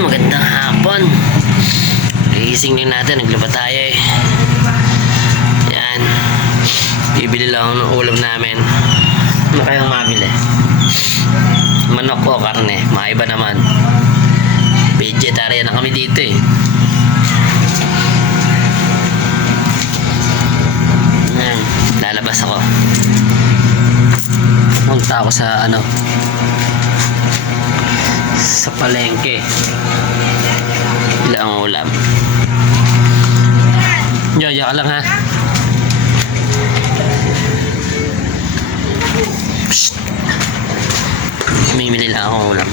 magandang hapon. Gising din natin, naglaba tayo eh. Yan. Bibili lang ako ng ulam namin. Ano kayang mabili? Manok o karne, maiba naman. Vegetarian na kami dito eh. Yan, lalabas ako. Punta ako sa sa palengke. Ilang ulam. Jojo ka lang ha. Psst. Mimili lang akong ulam.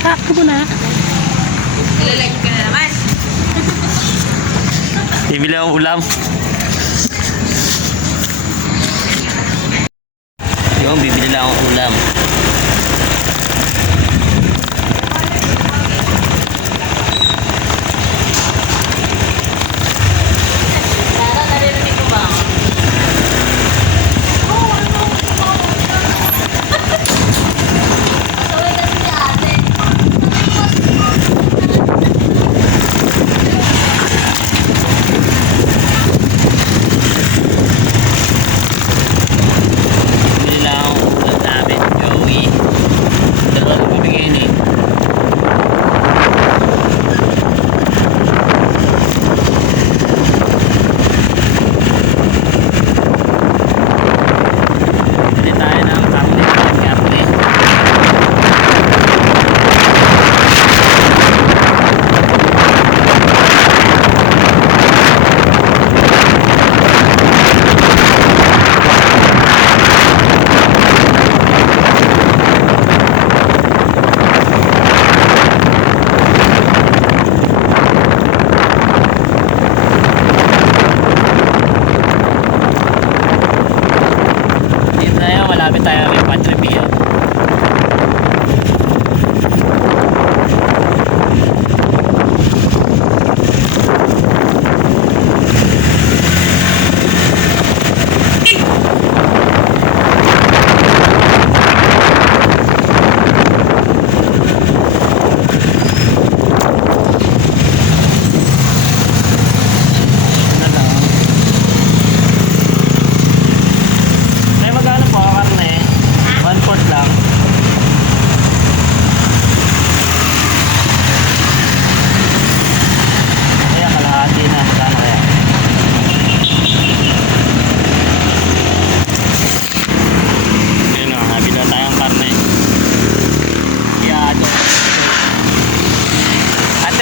Takbo mo na. Ilalagay ka na naman. Bibili akong ulam. Yung bibili lang akong ulam. Malapit tayo may Patripio.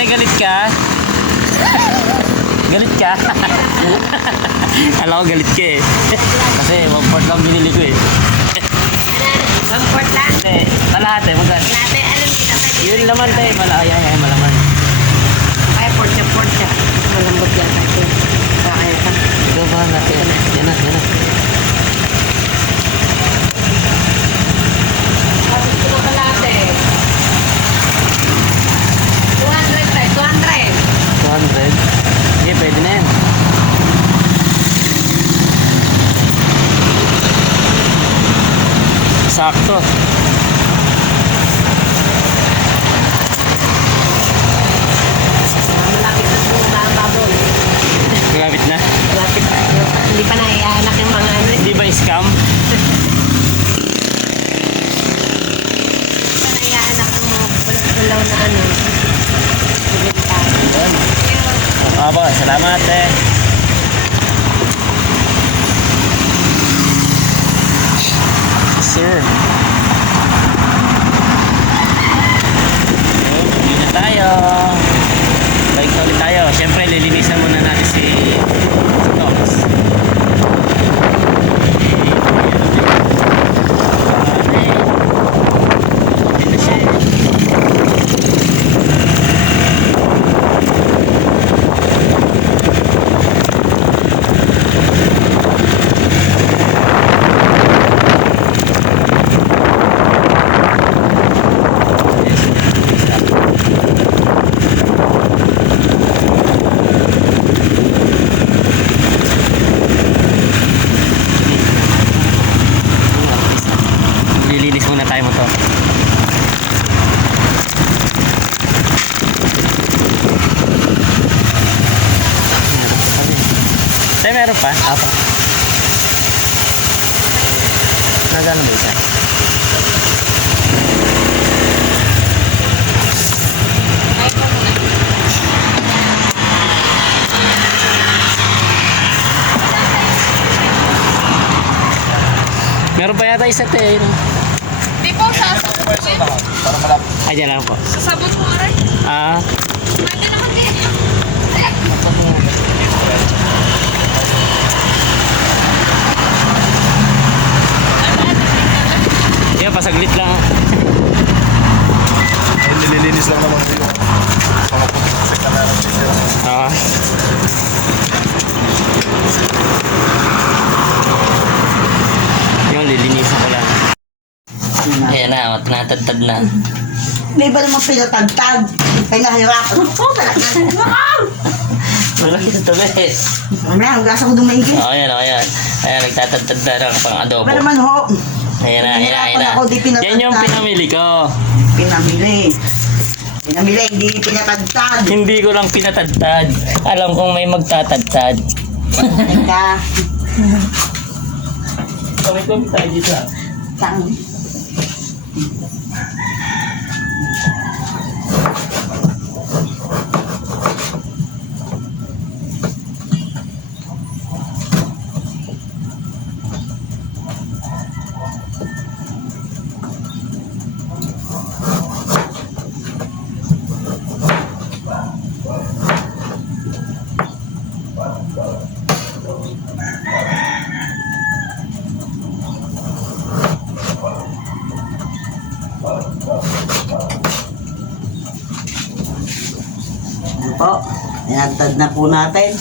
Galit ka? Galit ka? Alam ko galit ka eh. Kasi 1/4 lang binili ko eh. 1/4 lang? Hindi, kalahati. Magkano? Kalahati, alam kita. Yun laman tayo. Ay, malaman. Kaya porcha. Malambot yan. Kaya pa. Ito ba natin? Yan na. Sabi ko na kalahati. 200 tayo, 200. 200? Sige, pwede na yan. Sakto. Malapit na po mga baboy. Malapit na? Malapit na. Hindi pa naianak yung mga ano. Hindi ba scam? Hindi pa naianak yung mga bulaw na ano. Opo, salamat eh. Sir. Hindi na tayo. Balik na ulit tayo. Siyempre, lilinisan muna natin si Thomas. pa? Apat. Nagano ba isa? Meron pa yata isa te. Di po, sa sabot mo yun. Ay, dyan lang po. Sa sabot mo rin. Ah, Pwede naman din. yun, pasaglit lang. Ay, nililinis lang naman yung mga puting sa kanalang video. Ah. Yung lilinisan ko lang. Ayan na, natagtad na. May ba naman pinatagtag? Ay nahirapan. Ano po talaga? Wala kita tabi. Mamaya, hugasan ko dumaigin. O, ayan, o, ayan. Ayan, nagtatagtad na ng pang adobo. Ba naman ho? Ayan na, ayan na, ayan na. Nahirapan ako, di pinatagtad. Yan yung pinamili ko. Pinamili. Pinamili, hindi pinatagtag. Hindi ko lang pinatagtad. Alam kong may magtatagtad. Teka. Kami tayo dito. Tang. Ano po? Inagtad na po natin.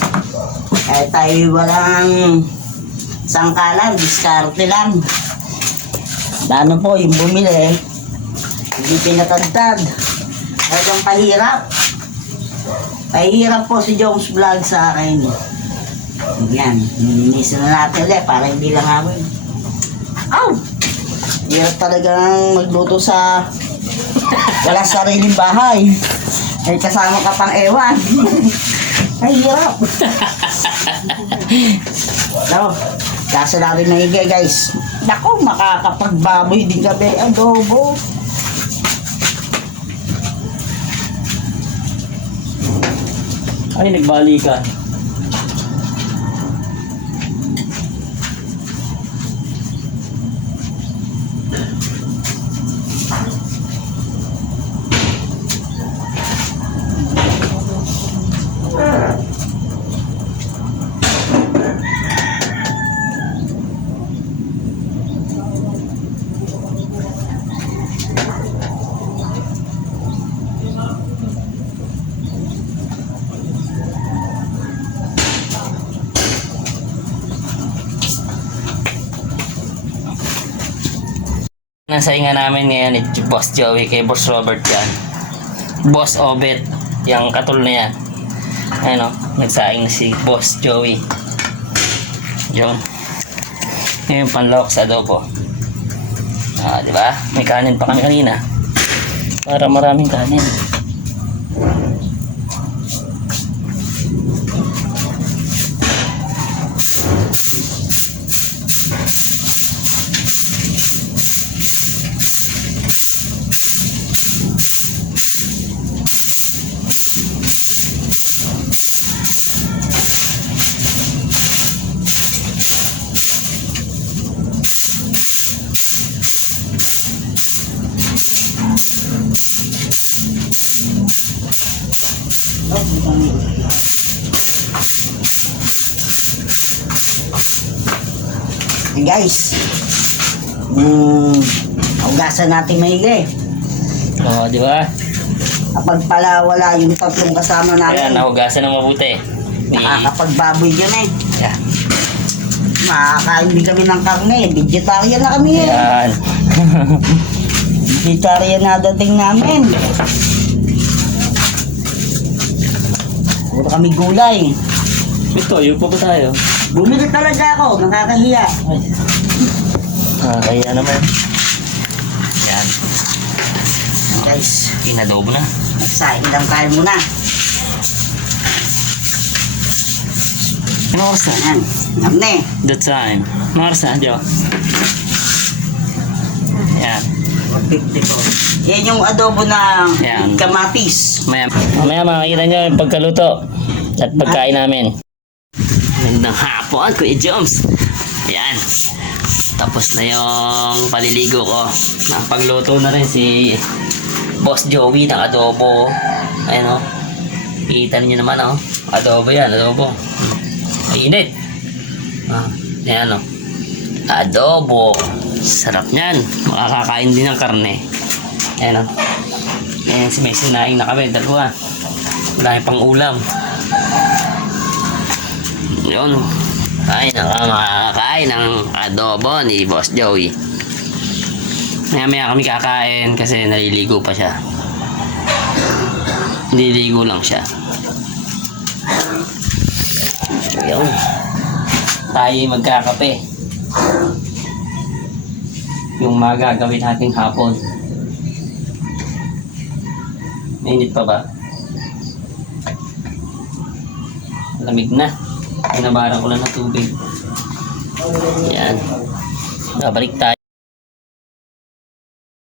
Kahit tayo walang sangkalan, diskarte lang. Ano po, yung bumili, hindi pinatagtad. Talagang pahirap. Pahirap po si Jones Vlog sa akin. Yan, nilinisan na natin ulit para hindi lang amoy. Aw! Hirap talagang magluto sa wala sariling bahay. May kasama ka pang ewan. Ay, hirap. No, kaso natin maigay guys. Naku, makakapagbaboy din kami adobo. Ay, nagbali ka. Nasaingan namin ngayon ni Boss Joey kay Boss Robert yan. Boss Obet, yung katul na yan. Ano, nagsaing na si Boss Joey. Yung ngayon panlawak sa adobo. Ah, di ba? May kanin pa kami kanina. Para maraming kanin. Hey guys, hugasan natin maigi. Oh, di ba? Kapag pala wala yung tatlong kasama Ayan, natin, nahugasan ng mabuti. nakakapagbaboy yun eh. Yeah. Makakain din kami ng karne, vegetarian na kami eh. Ayan. Vegetarian na dating namin. Puro kami gulay. Ito, yun pa ba tayo? Bumili talaga ako, nakakahiya. Ay. Ah, kaya naman. Yan. Guys, Inadobo na. nagsaing lang tayo muna. Anong oras na? Ayan. Namne. The time. Anong oras na, Jo? Yan. 54. Yan yung adobo na Ayan. kamatis. Mamaya makikita nyo yung pagkaluto at pagkain namin. Magandang hapon, Kuya Joms. Yan. Tapos na yung paliligo ko. Nakapagluto na rin si Boss Joey ng adobo. Ayan o. Kita niyo naman o. Adobo yan, adobo. Mainit. Ayan o. Adobo. Sarap niyan. Makakakain din ng karne. Ayan o. Ayan si may sinaing na kami. Dalawa. Wala pang ulam. Yun. Ay, makakakain ng adobo ni Boss Joey. Maya kami kakain kasi naliligo pa siya. Naliligo lang siya. Yun. Tayo magkakape. Yung magagawin nating hapon. Mainit pa ba? Lamig na. Pinabaran ko lang ng tubig. Yan. Babalik tayo.